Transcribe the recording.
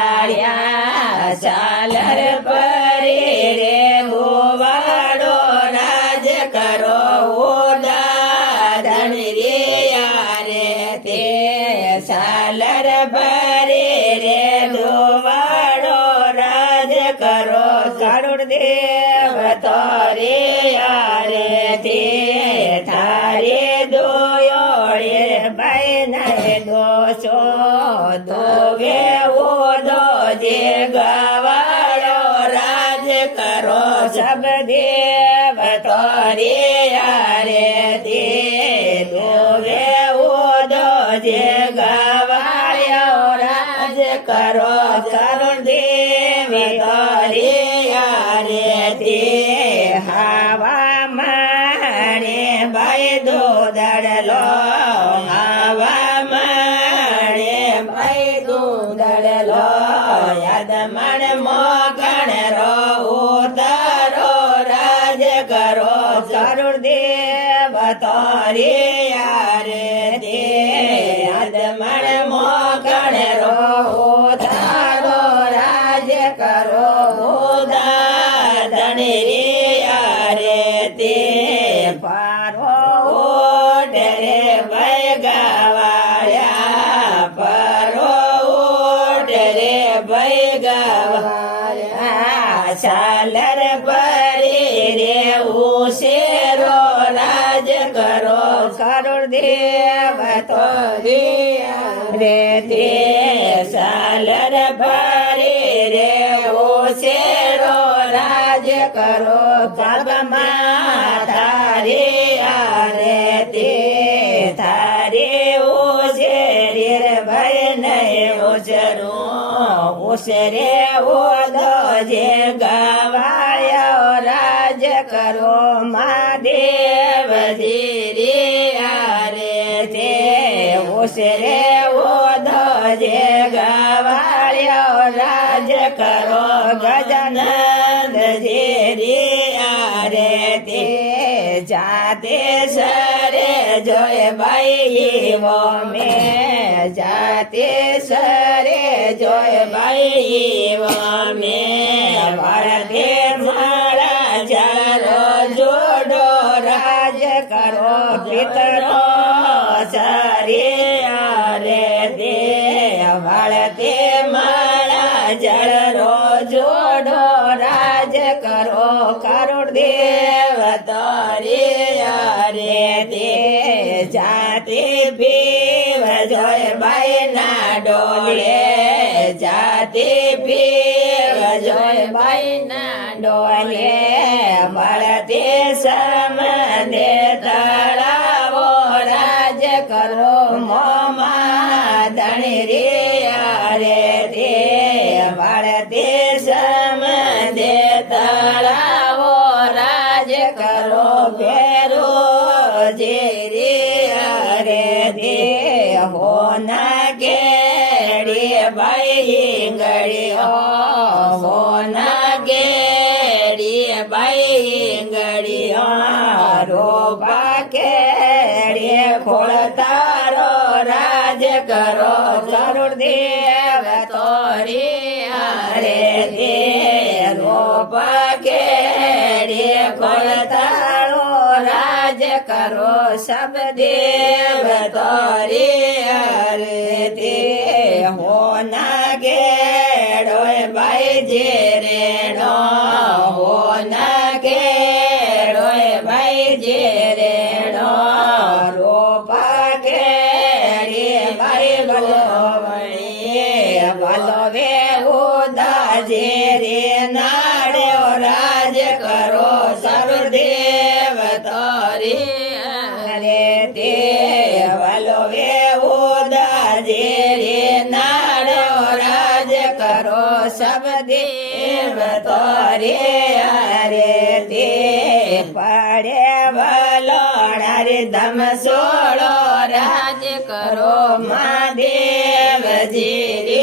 ગવાળ્યા ચાલર પરે રે ગોવાળો રાજ કરો ઉદાદન રે યારે તે ચાલર પરે રે ગોવાળો રાજ કરો કરુણ દેવ તો રે યારે તે થારે દોયોળે ભાઈ ને દોષો દોવે ઓદો જે ગવાળો રાજ કરો સબ દેવ તો રે યારે તે દોવે ઓદો જે ગવાળો રાજ કરો કરુણ દેવ તો રે યારે તે હાવા માણે ભાઈ દો દડલો યાદ મણ મોકણ રો ઉતારો રાજ કરો કરુણ દેવ તો રે યારે તે યાદ મણ મોકણ રો ઉતારો રાજ કરો ઉદાદન રે યારે તે પારો ઓઢ રે ભય ગવાળ્યા પરો ભય ગવાળ્યા ચાલર પરે રે ઉશેરો રાજ કરો કરુણ દેવ તો રે તે ચાલર પરે રે ઉશેરો રાજ કરો કાબમાં તારે યારે તે તારે ઉશેર ભય નહીં ઉશરું ઉશરે ઓદો જે ગવાળ્યો રાજ કરો મહાદેવજી રે યારે તે ઉશરે ઓદો જે ગવાળ્યો રાજ કરો ગજાનંદજી રે યારે તે જાતે સરે જોય ભાઈ વો મેં જાતે સરે જોય ભાઈ વો મેં વળતે મારા જારો જોડો રાજ કરો પિતરો સરે યારે તે વળતે મારા જળરો જોડો રાજ કરો કરુણ દેવ તો રે યારે તે જાતે પીવ જોય ભાઈ ના ડોલે જાતે પીવ જોય ભાઈ ના ડોલે મળતે સમંદે તળાવો રાજ કરો મોમાં ધણી રે યારે તે મળતે સમંદે તળાવો રાજ કરો ભેરો જે રે યારે તે હોના કેડી ભાઈ ગળ્યો હોના કેડી ભાઈ ગળ્યો રોબા કેડી ખોળતારો રાજ કરો કરુણ દેવ તો રે યારે તે રોબા કેડી ખોળતારો રાજ કરો સબ દેવ તો રે યારે તે હોના ગેડો ભાઈ જે રેડો હોના ગેડો ભાઈ જે રેડો રોપા કેડી ભાઈ વળવણી વલવે ઉદાજે રે નાડ્યો રાજ કરો સર્વદેવ તો રે યારે તે વલવે ઉદાજે રે નાડ્યો રાજ કરો સબ દેવ તો રે યારે તે પડે વલોણા રે ધમ સોળો રાજ કરો મહાદેવજી રે